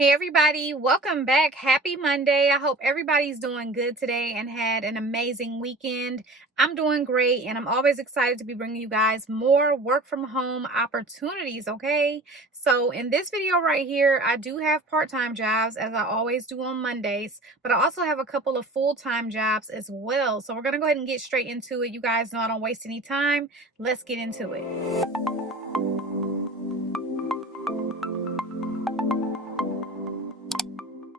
Hey everybody, welcome back. Happy Monday. I hope everybody's doing good today and had an amazing weekend. I'm doing great and I'm always excited to be bringing you guys more work from home opportunities, okay? So in this video right here, I do have part-time jobs as I always do on Mondays, but I also have a couple of full-time jobs as well. So we're going to go ahead and get straight into it. You guys know I don't waste any time. Let's get into it.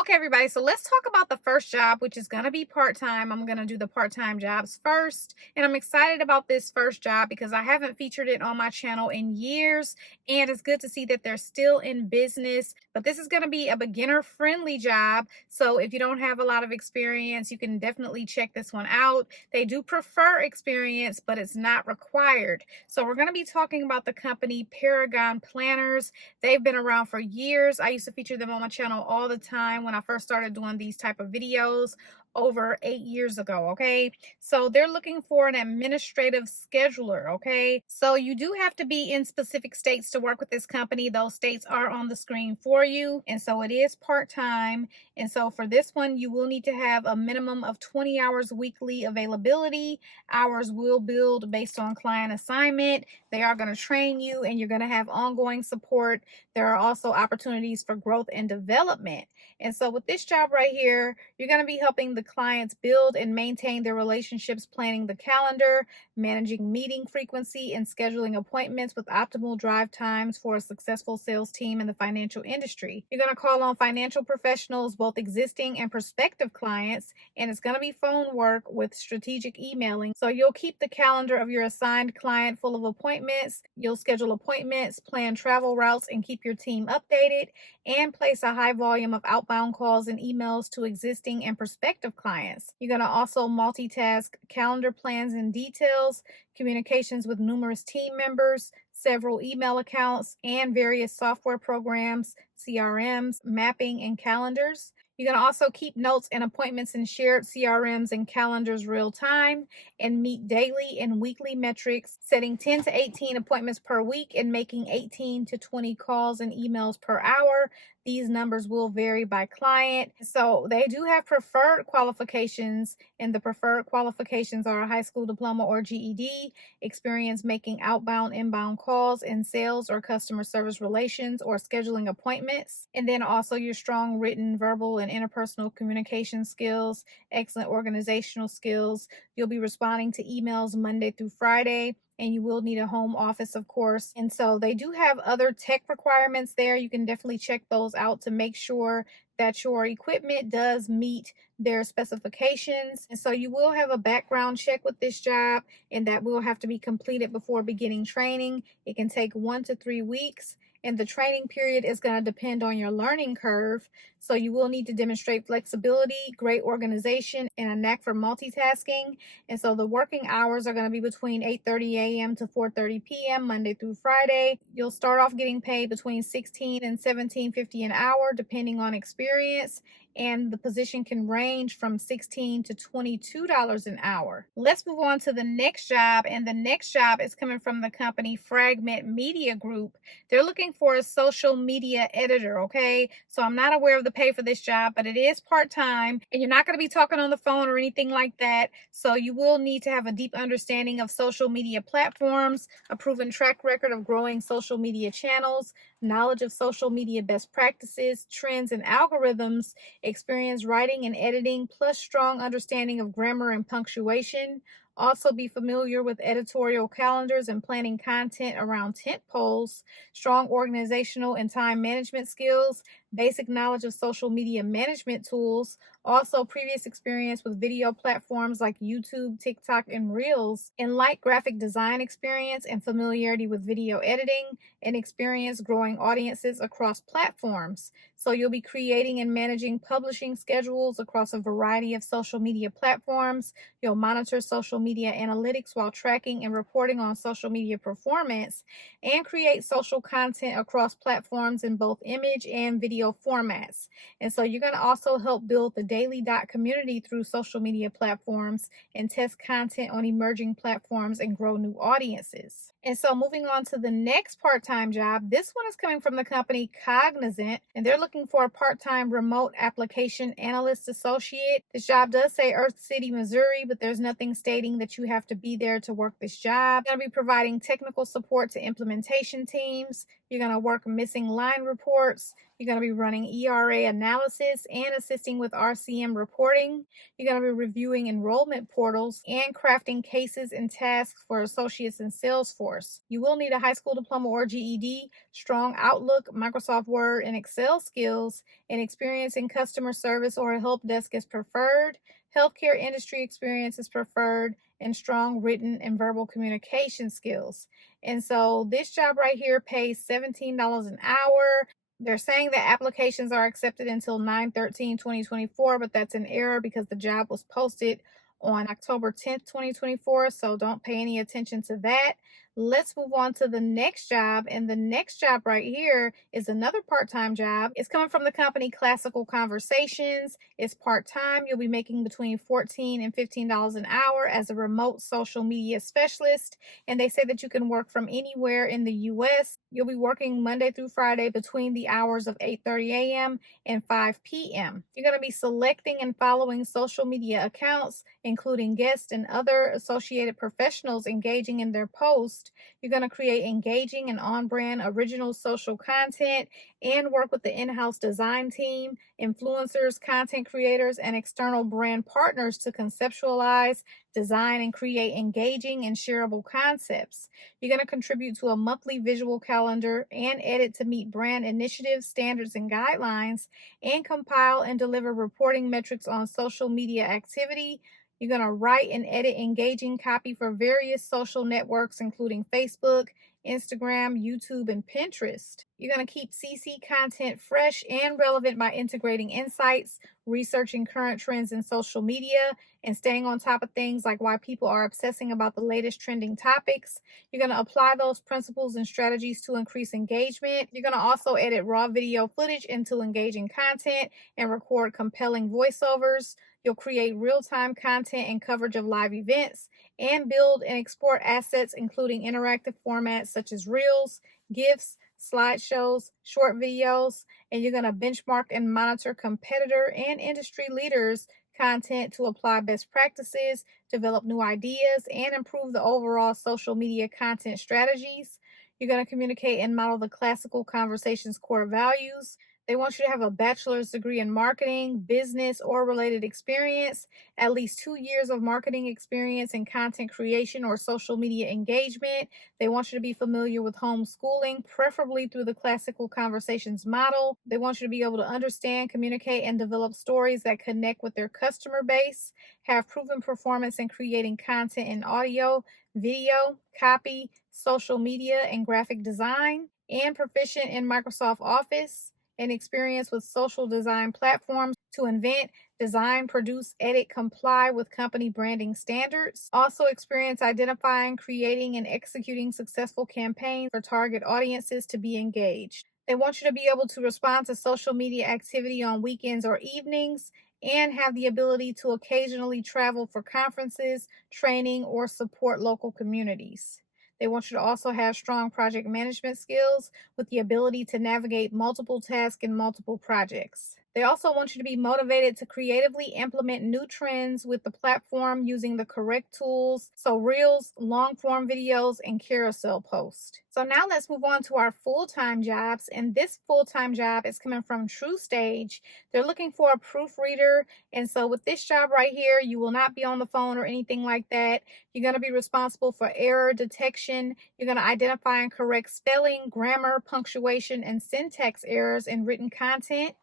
Okay, everybody, so let's talk about the first job, which is going to be part-time. I'm going to do the part-time jobs first, and I'm excited about this first job because I haven't featured it on my channel in years, and it's good to see that they're still in business. But this is going to be a beginner-friendly job, so if you don't have a lot of experience, you can definitely check this one out. They do prefer experience, but it's not required. So we're going to be talking about the company Paragon Planners. They've been around for years. I used to feature them on my channel all the time when I first started doing these type of videos over 8 years ago. Okay, so they're looking for an administrative scheduler. Okay, so you do have to be in specific states to work with this company. Those states are on the screen for you, and so it is part-time. And so for this one, you will need to have a minimum of 20 hours weekly availability. Hours will build based on client assignment. They are going to train you and you're going to have ongoing support. There are also opportunities for growth and development. And so with this job right here, you're going to be helping the clients build and maintain their relationships, planning the calendar, managing meeting frequency, and scheduling appointments with optimal drive times for a successful sales team in the financial industry. You're going to call on financial professionals, both existing and prospective clients, and it's going to be phone work with strategic emailing. So you'll keep the calendar of your assigned client full of appointments. You'll schedule appointments, plan travel routes, and keep your team updated, and place a high volume of outbound calls and emails to existing and prospective clients. You're going to also multitask calendar plans and details, communications with numerous team members, several email accounts, and various software programs, CRMs, mapping, and calendars. You can also keep notes and appointments in shared CRMs and calendars real time, and meet daily and weekly metrics, setting 10 to 18 appointments per week and making 18 to 20 calls and emails per hour. These numbers will vary by client. So they do have preferred qualifications, and the preferred qualifications are a high school diploma or GED, experience making outbound, inbound calls in sales or customer service relations or scheduling appointments, and then also your strong written, verbal, and interpersonal communication skills, excellent organizational skills. You'll be responding to emails Monday through Friday, and you will need a home office, of course. And so they do have other tech requirements there. You can definitely check those out to make sure that your equipment does meet their specifications. And so you will have a background check with this job, and that will have to be completed before beginning training. It can take 1 to 3 weeks, and the training period is going to depend on your learning curve. So you will need to demonstrate flexibility, great organization, and a knack for multitasking. And so the working hours are going to be between 8:30 a.m. to 4:30 p.m. Monday through Friday. You'll start off getting paid between $16 and $17.50 an hour, depending on experience, and the position can range from $16 to $22 an hour. Let's move on to the next job, and the next job is coming from the company Fragment Media Group. They're looking for a social media editor, okay? So I'm not aware of the pay for this job, but it is part-time, and you're not going to be talking on the phone or anything like that. So you will need to have a deep understanding of social media platforms, a proven track record of growing social media channels, knowledge of social media best practices, trends, and algorithms, experience writing and editing, plus strong understanding of grammar and punctuation. Also be familiar with editorial calendars and planning content around tent poles, strong organizational and time management skills, basic knowledge of social media management tools, also previous experience with video platforms like YouTube, TikTok, and Reels, and light graphic design experience and familiarity with video editing, and experience growing audiences across platforms. So you'll be creating and managing publishing schedules across a variety of social media platforms. You'll monitor social media analytics while tracking and reporting on social media performance, and create social content across platforms in both image and video formats. And so you're going to also help build the Daily Dot community through social media platforms, and test content on emerging platforms and grow new audiences. And so moving on to the next part-time job, this one is coming from the company Cognizant, and they're looking for a part-time remote application analyst associate. This job does say Earth City, Missouri, but there's nothing stating that you have to be there to work this job. You're going to be providing technical support to implementation teams. You're going to work missing line reports. You're going to be running ERA analysis and assisting with RCM reporting. You're going to be reviewing enrollment portals and crafting cases and tasks for associates in Salesforce. You will need a high school diploma or GED, strong Outlook, Microsoft Word, and Excel skills, and experience in customer service or a help desk is preferred. Healthcare industry experience is preferred, and strong written and verbal communication skills. And so this job right here pays $17 an hour. They're saying that applications are accepted until 9/13/2024, but that's an error because the job was posted on October 10th, 2024. So don't pay any attention to that. Let's move on to the next job. And the next job right here is another part-time job. It's coming from the company Classical Conversations. It's part-time. You'll be making between $14 and $15 an hour as a remote social media specialist. And they say that you can work from anywhere in the US. You'll be working Monday through Friday between the hours of 8:30 a.m. and 5 p.m. You're going to be selecting and following social media accounts, including guests and other associated professionals engaging in their posts. You're going to create engaging and on-brand original social content and work with the in-house design team, influencers, content creators, and external brand partners to conceptualize, design, and create engaging and shareable concepts. You're going to contribute to a monthly visual calendar and edit to meet brand initiatives, standards, and guidelines, and compile and deliver reporting metrics on social media activity. You're going to write and edit engaging copy for various social networks, including Facebook, Instagram, YouTube, and Pinterest. You're going to keep CC content fresh and relevant by integrating insights, researching current trends in social media, and staying on top of things like why people are obsessing about the latest trending topics. You're going to apply those principles and strategies to increase engagement. You're going to also edit raw video footage into engaging content and record compelling voiceovers. You'll create real-time content and coverage of live events and build and export assets, including interactive formats such as Reels, GIFs, slideshows, short videos, and you're going to benchmark and monitor competitor and industry leaders' content to apply best practices, develop new ideas, and improve the overall social media content strategies. You're going to communicate and model the Classical Conversations core values. They want you to have a bachelor's degree in marketing, business, or related experience, at least 2 years of marketing experience in content creation or social media engagement. They want you to be familiar with homeschooling, preferably through the Classical Conversations model. They want you to be able to understand, communicate, and develop stories that connect with their customer base, have proven performance in creating content in audio, video, copy, social media, and graphic design, and proficient in Microsoft Office, and experience with social design platforms to invent, design, produce, edit, comply with company branding standards. Also experience identifying, creating, and executing successful campaigns for target audiences to be engaged. They want you to be able to respond to social media activity on weekends or evenings and have the ability to occasionally travel for conferences, training, or support local communities. They want you to also have strong project management skills with the ability to navigate multiple tasks and multiple projects. They also want you to be motivated to creatively implement new trends with the platform using the correct tools, so Reels, long form videos, and carousel posts. So now let's move on to our full-time jobs, and this full-time job is coming from TruStage. They're looking for a proofreader, and so with this job right here, you will not be on the phone or anything like that. You're going to be responsible for error detection. You're going to identify and correct spelling, grammar, punctuation, and syntax errors in written content.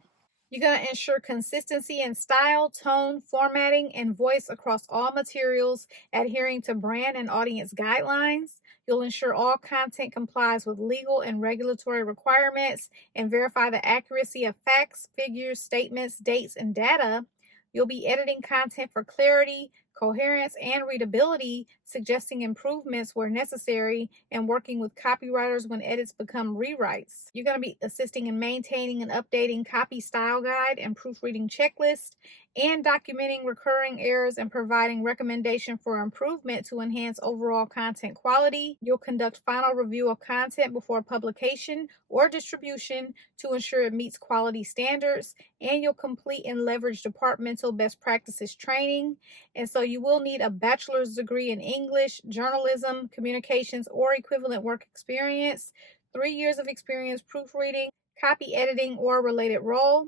You're going to ensure consistency in style, tone, formatting, and voice across all materials, adhering to brand and audience guidelines. You'll ensure all content complies with legal and regulatory requirements and verify the accuracy of facts, figures, statements, dates, and data. You'll be editing content for clarity, coherence, and readability, suggesting improvements where necessary, and working with copywriters when edits become rewrites. You're going to be assisting in maintaining and updating copy style guide and proofreading checklist, and documenting recurring errors and providing recommendation for improvement to enhance overall content quality. You'll conduct final review of content before publication or distribution to ensure it meets quality standards, and you'll complete and leverage departmental best practices training. And so you will need a bachelor's degree in English, journalism, communications, or equivalent work experience, 3 years of experience proofreading, copy editing, or related role,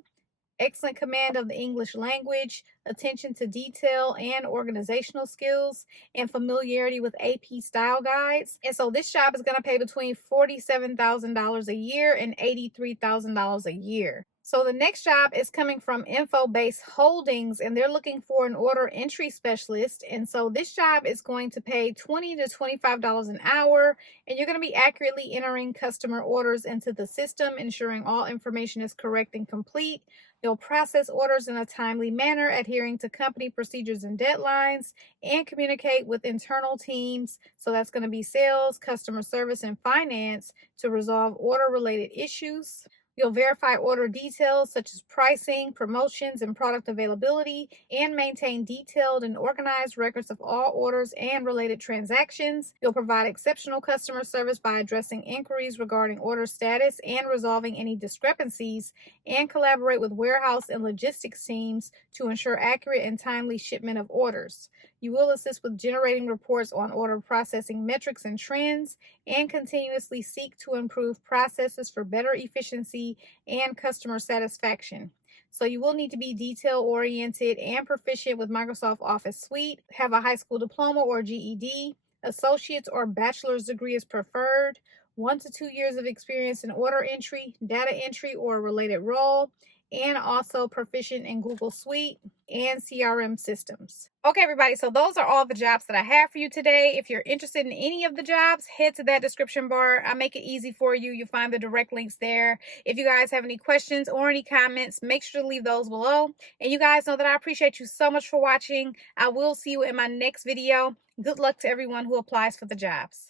excellent command of the English language, attention to detail and organizational skills, and familiarity with AP style guides. And so this job is going to pay between $47,000 a year and $83,000 a year. So the next job is coming from Infobase Holdings, and they're looking for an order entry specialist. And so this job is going to pay $20 to $25 an hour, and you're going to be accurately entering customer orders into the system, ensuring all information is correct and complete. You'll process orders in a timely manner, adhering to company procedures and deadlines, and communicate with internal teams. So that's going to be sales, customer service, and finance to resolve order-related issues. You'll verify order details such as pricing, promotions, and product availability, and maintain detailed and organized records of all orders and related transactions. You'll provide exceptional customer service by addressing inquiries regarding order status and resolving any discrepancies, and collaborate with warehouse and logistics teams to ensure accurate and timely shipment of orders. You will assist with generating reports on order processing metrics and trends, and continuously seek to improve processes for better efficiency and customer satisfaction. So you will need to be detail-oriented and proficient with Microsoft Office Suite, have a high school diploma or GED, associate's or bachelor's degree is preferred, 1 to 2 years of experience in order entry, data entry, or a related role, and also proficient in Google Suite and CRM systems. Okay, everybody, so those are all the jobs that I have for you today. If you're interested in any of the jobs, head to that description bar. I make it easy for you. You'll find the direct links there. If you guys have any questions or any comments, make sure to leave those below. And you guys know that I appreciate you so much for watching. I will see you in my next video. Good luck to everyone who applies for the jobs.